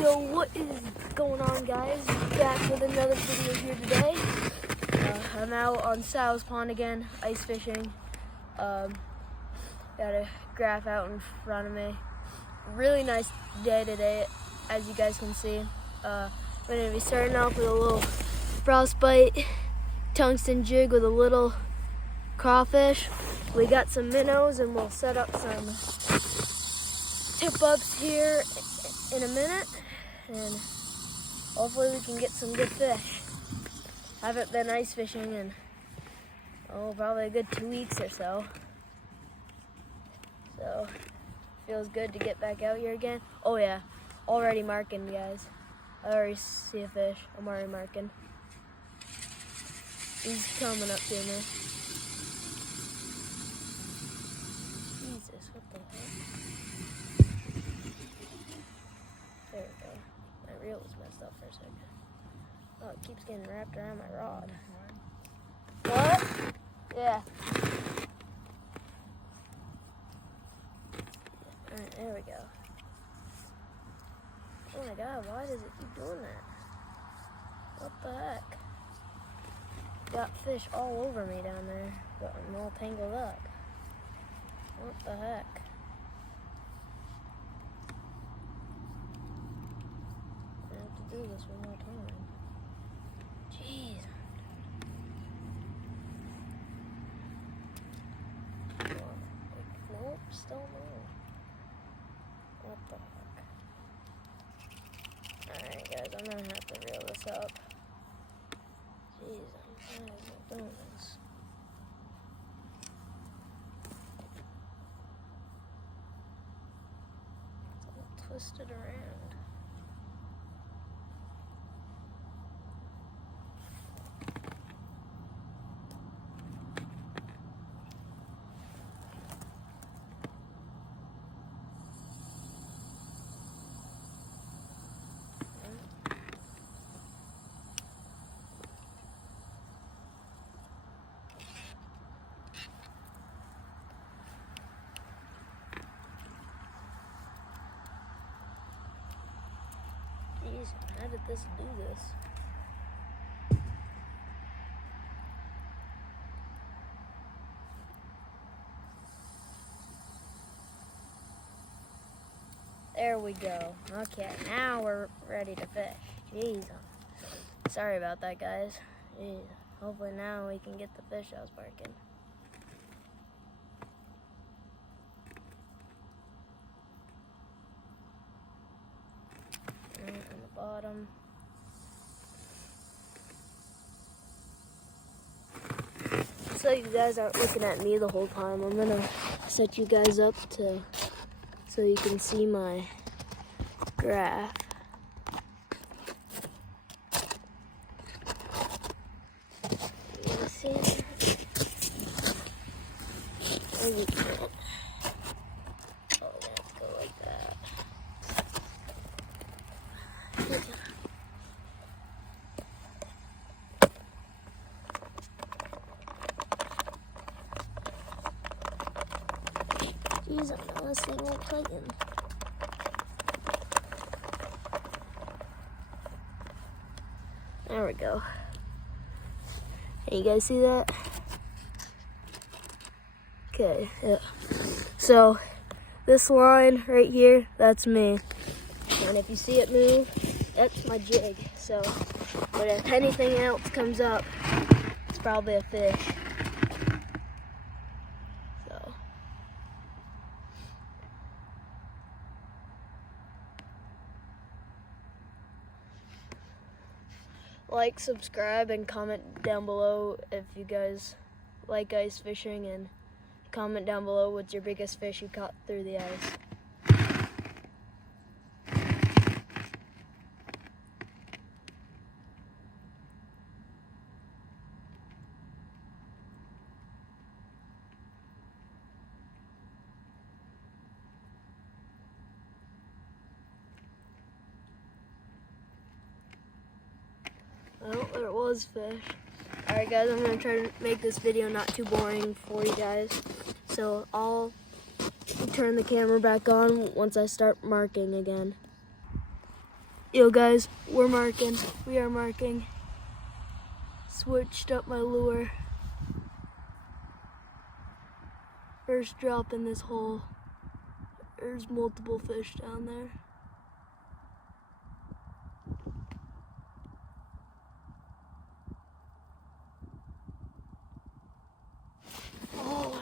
Yo, what is going on, guys? Back with another video here today. I'm out on Sal's Pond again, ice fishing. Got a graph out in front of me. Really nice day today, as you guys can see. We're going to be starting off with a little frostbite tungsten jig with a little crawfish. We got some minnows and we'll set up some tip-ups here in a minute, and hopefully we can get some good fish. Haven't been ice fishing in, probably a good 2 weeks or so. So, feels good to get back out here again. Oh yeah, already marking, guys. I already see a fish. I'm already marking. He's coming up to me. Jesus, what the heck? There we go. My reel was messed up for a second. Oh, it keeps getting wrapped around my rod. What? Yeah. Alright, there we go. Oh my god, why does it keep doing that? What the heck? Got fish all over me down there, but I'm all tangled up. What the heck? I have to do this one more time. Jeez. Nope, still no. What the heck? Alright guys, I'm gonna have to reel this up. Jeez, I'm tired of doing this. It's all twisted around. Jeez, how did this do this? There we go. Okay, now we're ready to fish. Jeez. Sorry about that, guys. Jeez. Hopefully now we can get the fish I was marking. On the bottom. So you guys aren't looking at me the whole time. I'm gonna set you guys up so you can see my graph. You see? Oh, you can't. Oh, we have to go like that. Jeez, I know this thing won't tighten. There we go. Can you guys see that? Okay, yeah. So, this line right here, that's me. And if you see it move, that's my jig. So, but if anything else comes up, it's probably a fish. So. Like, subscribe, and comment down below if you guys like ice fishing, and comment down below what's your biggest fish you caught through the ice. Well, there was fish. Alright guys, I'm going to try to make this video not too boring for you guys. So I'll turn the camera back on once I start marking again. Yo guys, we are marking. Switched up my lure. First drop in this hole. There's multiple fish down there. Oh,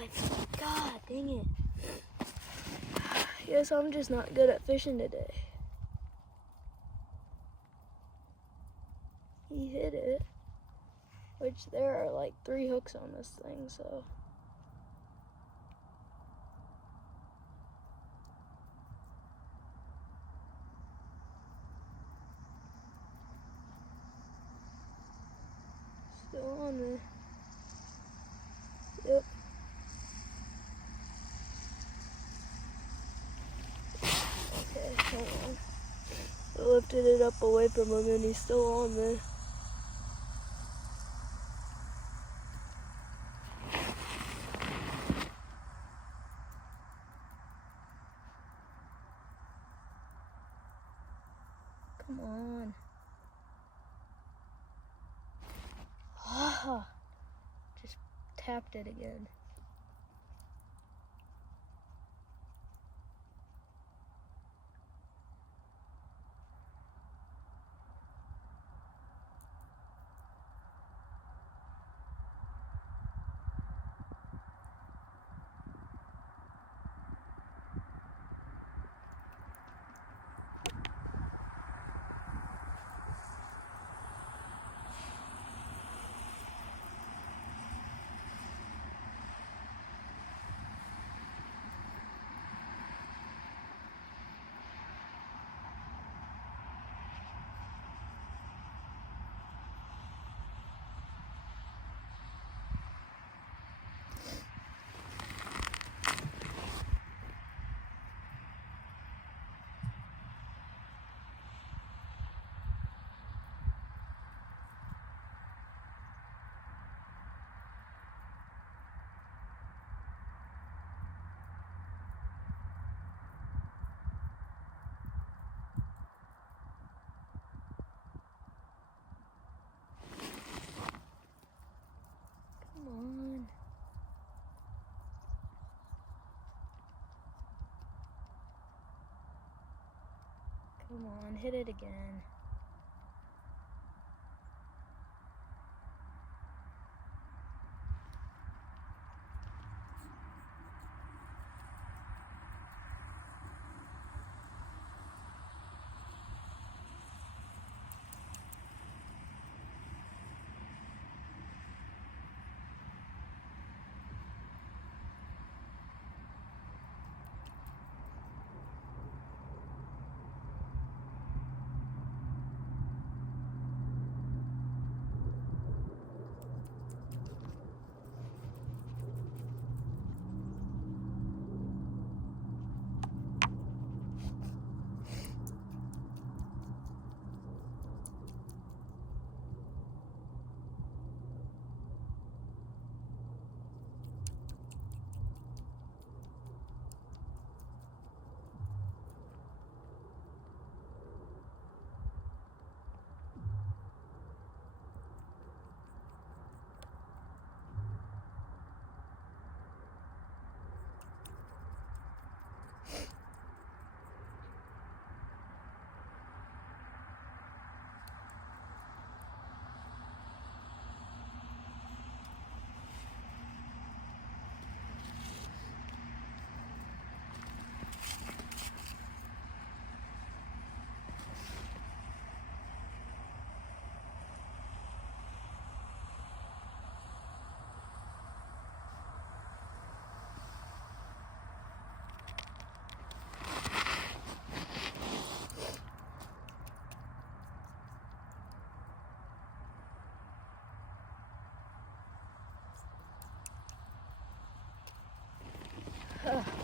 God dang it. Guess I'm just not good at fishing today. He hit it, which there are like 3 hooks on this thing, so. Still on there. Yep. Okay, hold on. I lifted it up away from him and he's still on there. Come on. Ah, just tapped it again. Come on, hit it again.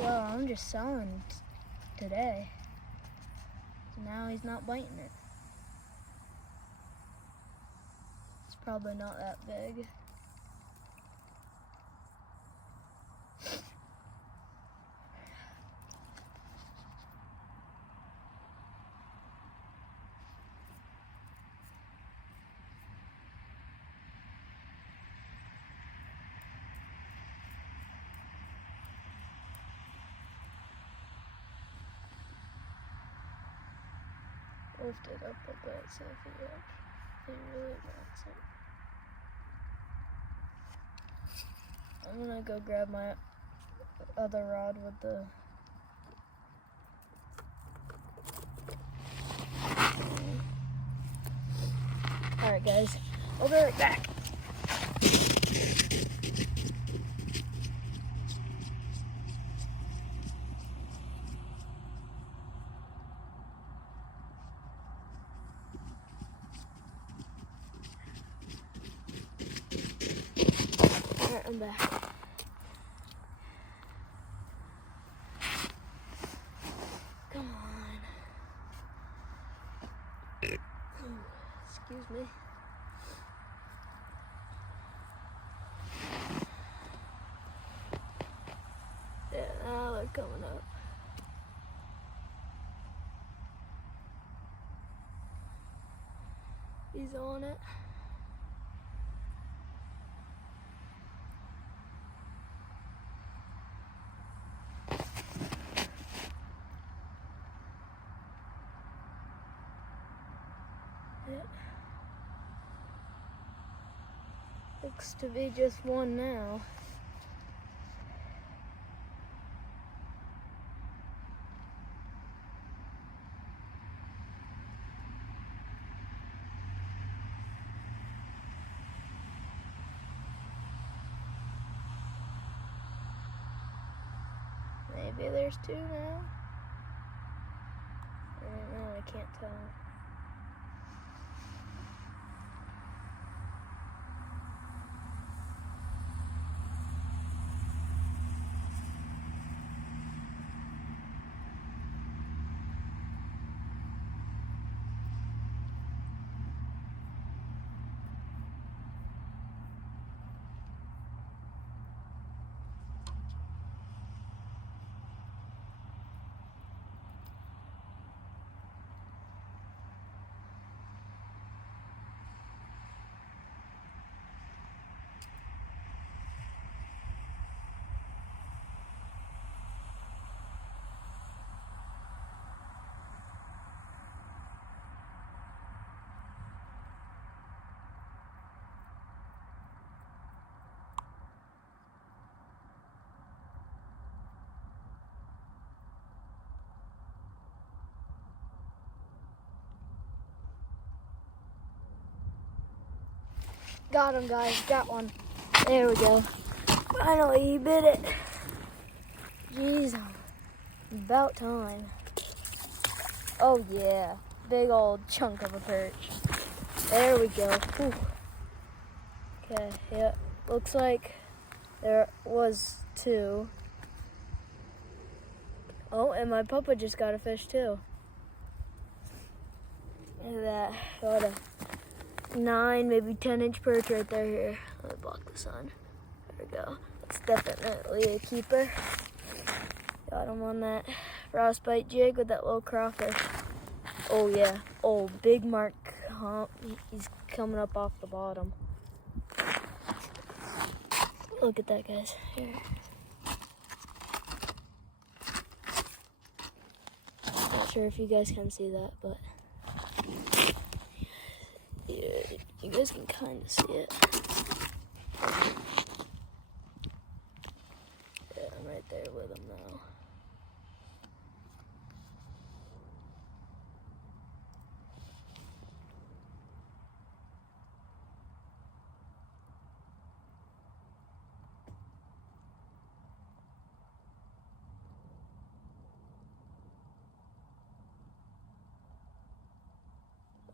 Well, I'm just selling today. So now he's not biting it. It's probably not that big. lift it up a bit, see if he really wants it. I'm gonna go grab my other rod with the Alright guys, I'll be right back. Alright, I'm back. Come on. Excuse me. Yeah, now they're coming up. He's on it. Yeah. Looks to be just one now. Maybe there's two now. I don't know, I can't tell. Got him, guys. Got one. There we go. Finally, he bit it. Jeez, about time. Oh yeah, big old chunk of a perch. There we go. Whew. Okay, yeah. Looks like there was two. Oh, and my papa just got a fish too. Look at that. Got a 9, maybe 10-inch perch right there. Here, let me block the sun. There we go. It's definitely a keeper. Got him on that frostbite jig with that little crawfish. Oh yeah. Oh, big mark hump. He's coming up off the bottom. Look at that, guys. Here. Not sure if you guys can see that, but yeah, you guys can kind of see it. Yeah, I'm right there with him now.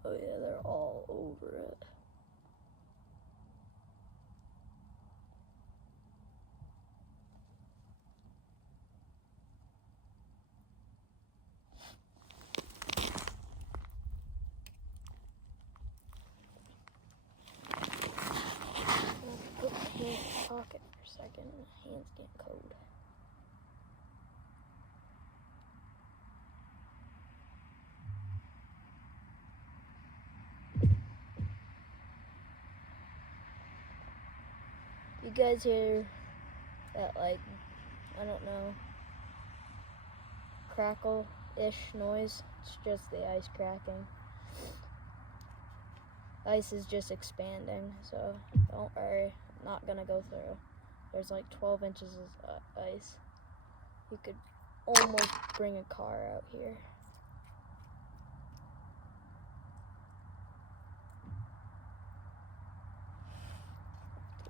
Oh yeah, they're all over it. Put my hand in my pocket for a second. My hand's getting cold. You guys hear that, like, I don't know, crackle-ish noise? It's just the ice cracking. Ice is just expanding, so don't worry, not gonna go through. There's like 12 inches of ice. You could almost bring a car out here.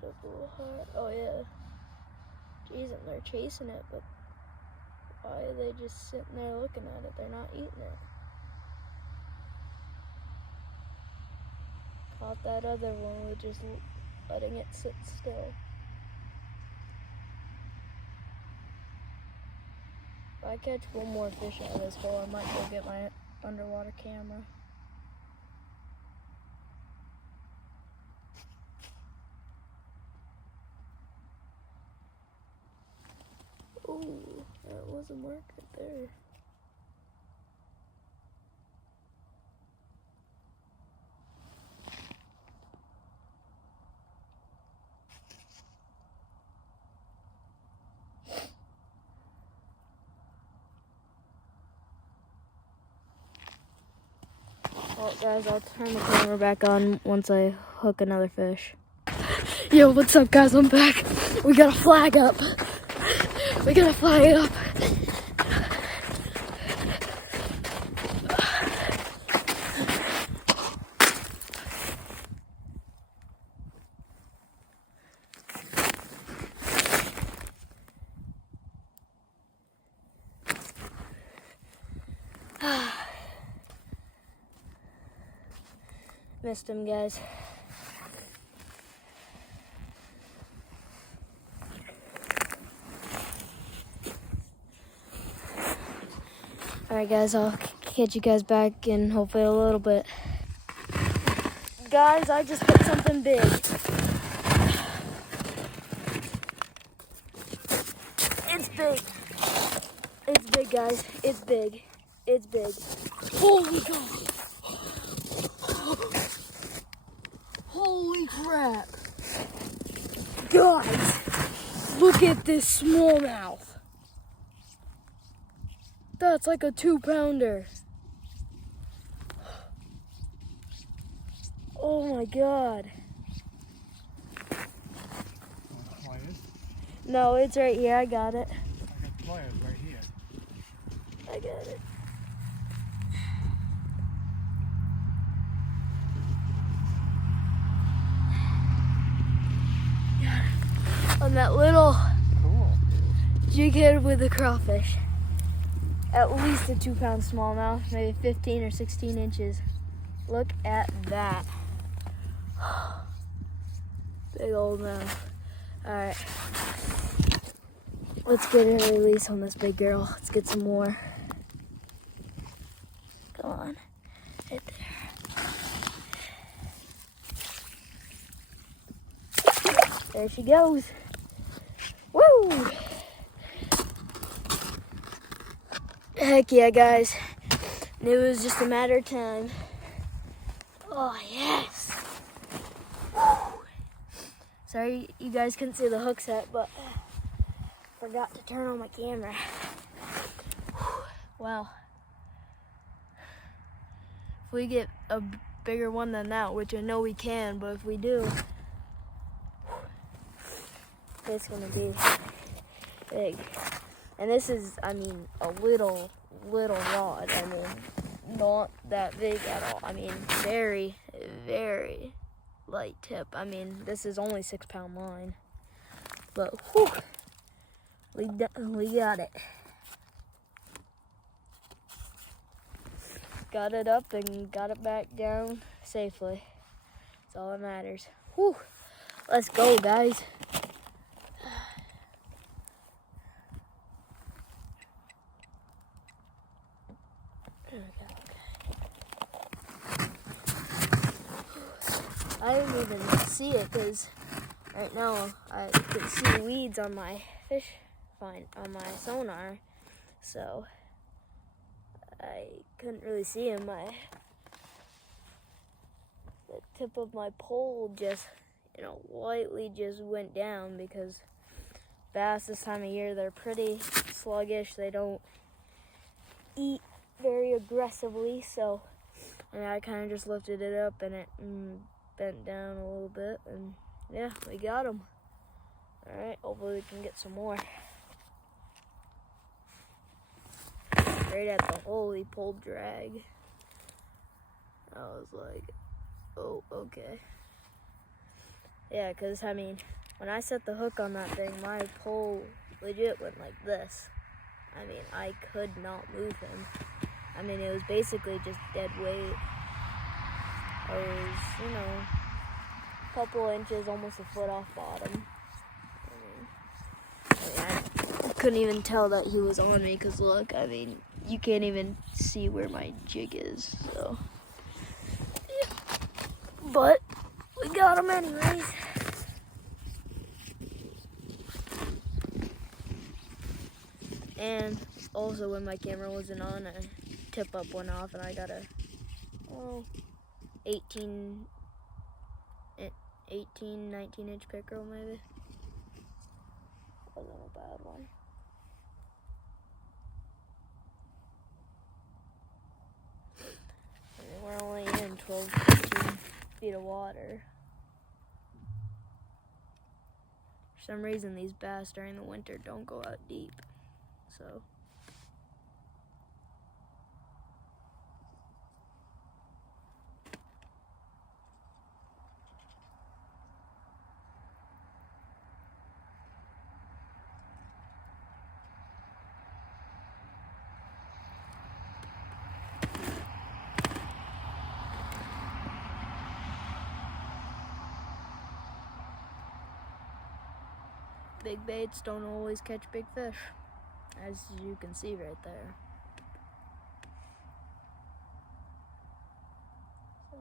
Did a little hard. Oh yeah. Jeez, and they're chasing it, but why are they just sitting there looking at it? They're not eating it. Caught that other one with just letting it sit still. If I catch one more fish out of this hole, I might go get my underwater camera. Ooh, that was a mark right there. Well, guys, I'll turn the camera back on once I hook another fish. Yo, what's up, guys? I'm back. We got a flag up. We got a flag up. Missed him, guys. Alright, guys, I'll catch you guys back in hopefully a little bit. Guys, I just hit something big. It's big. It's big, guys. It's big. It's big. Holy God. Holy crap. Guys, look at this smallmouth. That's like a 2-pounder. Oh my God. No, it's right here. I got it. I got pliers right here. I got it. On that little jig head with the crawfish. At least a 2-pound smallmouth, maybe 15 or 16 inches. Look at that. Big old mouth. Alright. Let's get a release on this big girl. Let's get some more. Come on. Right there. There she goes. Woo! Heck yeah, guys. Knew it was just a matter of time. Oh, yes. Woo. Sorry you guys couldn't see the hook set, but forgot to turn on my camera. Wow. If we get a bigger one than that, which I know we can, but if we do, it's gonna be big. And this is, I mean, a little rod. I mean, not that big at all. I mean, very, very light tip. I mean, this is only 6-pound line. But, whew, we got it. Got it up and got it back down safely. That's all that matters. Whew. Let's go, guys. I didn't even see it because right now I can see weeds on my fish find on my sonar, so I couldn't really see him. The tip of my pole just, lightly just went down because bass this time of year, they're pretty sluggish. They don't eat very aggressively, so and I kind of just lifted it up and it bent down a little bit, and yeah, we got him. All right, hopefully we can get some more. Right at the hole, he pulled drag. I was like, oh, okay. Yeah, because, I mean, when I set the hook on that thing, my pole legit went like this. I mean, I could not move him. I mean, it was basically just dead weight. I was, you know, a couple inches, almost a foot off bottom. I couldn't even tell that he was on me because, look, I mean, you can't even see where my jig is, so. Yeah. But we got him anyways. And also when my camera wasn't on, a tip up went off and I got a 19 inch pickerel maybe. Wasn't a bad one. I mean, we're only in 12, 15 feet of water. For some reason, these bass during the winter don't go out deep, so. Big baits don't always catch big fish, as you can see right there. So.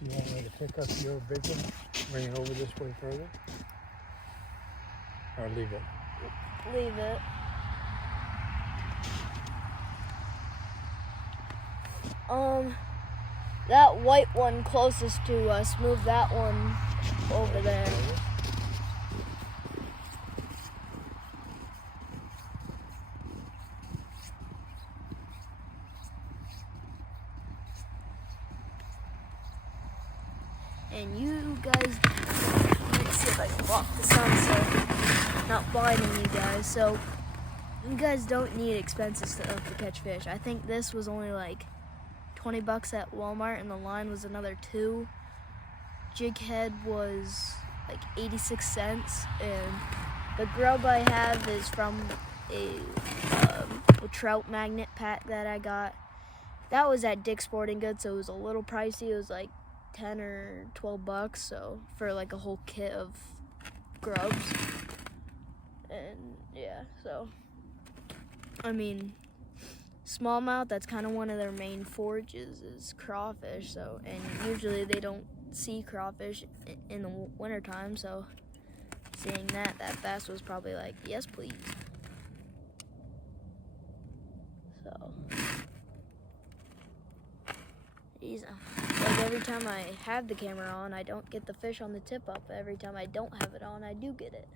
Do you want me to pick up your big one, bring it over this way further? Or leave it? Leave it. That white one closest to us, move that one over there. And you guys, let's see if I can block the sun so not blinding you guys. So you guys don't need expensive stuff to catch fish. I think this was only like 20 bucks at Walmart and the line was another $2. Jig head was like 86 cents and the grub I have is from a trout magnet pack that I got. That was at Dick's Sporting Goods, so it was a little pricey. It was like 10 or 12 bucks, so for like a whole kit of grubs. And yeah, so I mean, smallmouth, that's kind of one of their main forages is crawfish, so, and usually they don't see crawfish in the wintertime, so seeing that bass was probably like, yes please. So geez, like every time I have the camera on, I don't get the fish on the tip up. Every time I don't have it on, I do get it.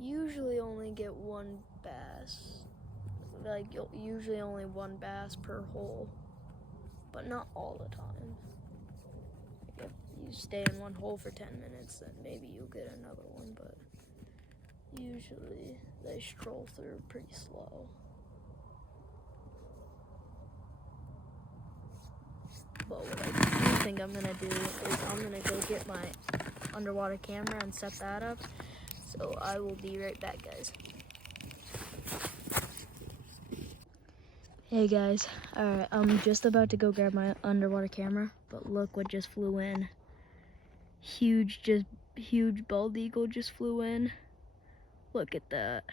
Usually only get one bass. Like usually only one bass per hole, but not all the time. If you stay in one hole for 10 minutes, then maybe you'll get another one, but usually they stroll through pretty slow. But what I do think I'm gonna do is I'm gonna go get my underwater camera and set that up. So I will be right back, guys. Hey guys, alright, I'm just about to go grab my underwater camera, but look what just flew in. Huge bald eagle just flew in. Look at that.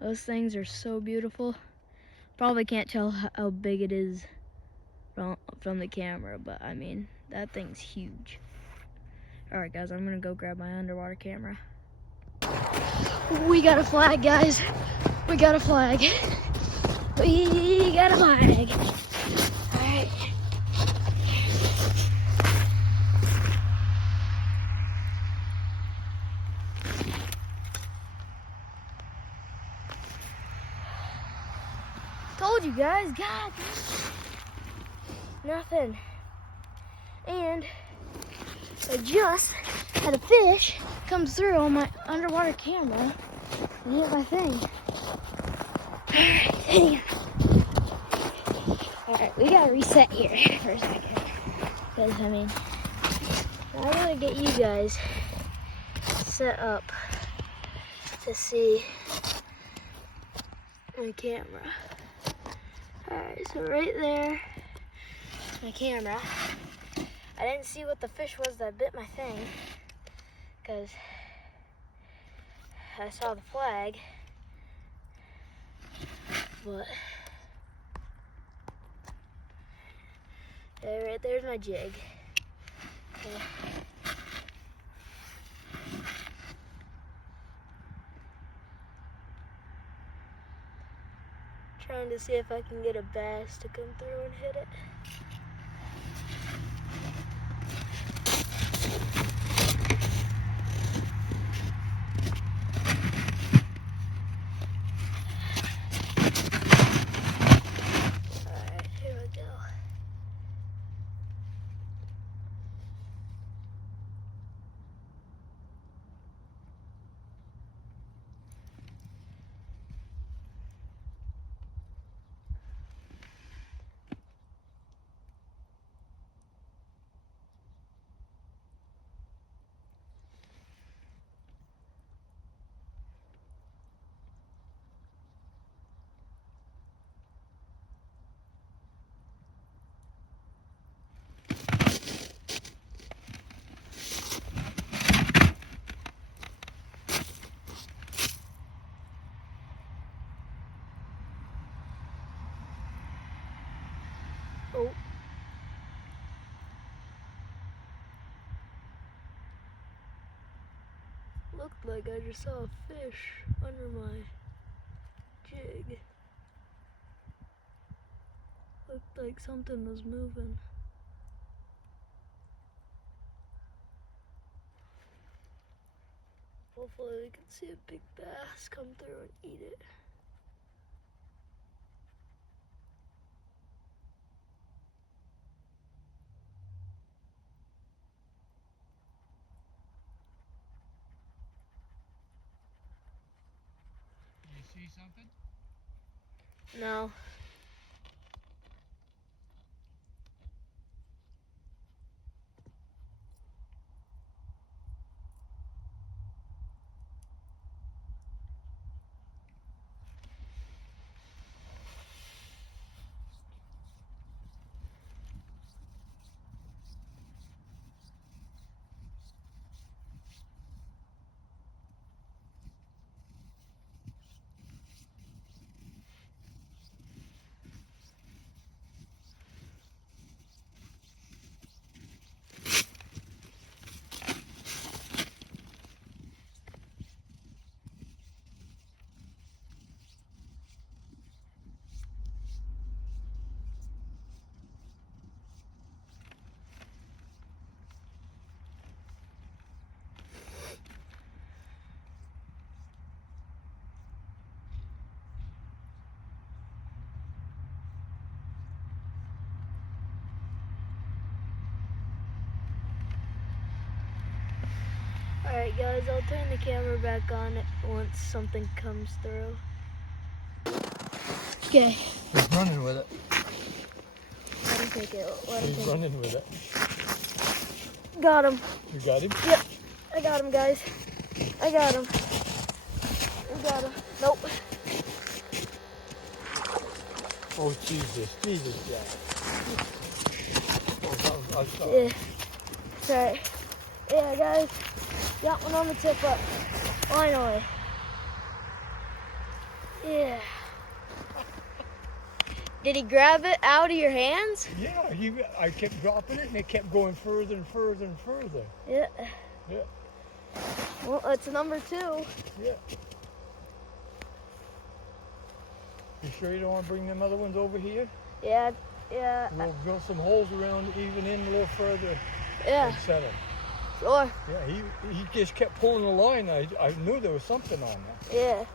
Those things are so beautiful. Probably can't tell how big it is from the camera, but I mean, that thing's huge. All right, guys, I'm gonna go grab my underwater camera. We got a flag, guys. We got a flag. We got a flag. All right. Told you guys, God. Nothing. And I just had a fish come through on my underwater camera and hit my thing. Alright, we gotta reset here for a second. Because, I mean, I gotta get you guys set up to see my camera. Alright, so right there is my camera. I didn't see what the fish was that bit my thing because I saw the flag, but right there's my jig. Okay. Trying to see if I can get a bass to come through and hit it. Alright, here we go. Oh. Looked like I just saw a fish under my jig. Looked like something was moving. Hopefully we can see a big bass come through and eat it. See something? No. Alright guys, I'll turn the camera back on once something comes through. Okay. He's running with it. Let him take it. Let him He's take running with it. it. Got him. You got him? Yep. I got him, guys. I got him. I got him. Nope. Oh, Jesus. Jesus, yeah. Oh, Yeah. It's alright. Yeah, guys. Got one on the tip up. Finally. Yeah. Did he grab it out of your hands? Yeah, I kept dropping it and it kept going further and further and further. Yeah. Yeah. Well, that's number 2. Yeah. You sure you don't want to bring them other ones over here? Yeah. Yeah. We'll drill some holes around, even in a little further. Yeah. And set them. Sure. Yeah, he just kept pulling the line. I knew there was something on there. Yeah.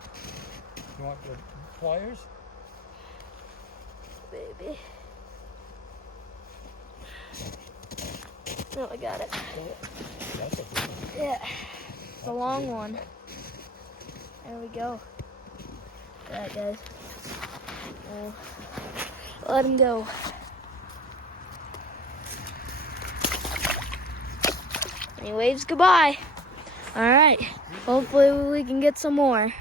You want the pliers? Baby. No, I got it. That's a good one. Yeah. It's a long one. There we go. Alright, guys. Let him go. Anyways, goodbye. Alright. Hopefully we can get some more.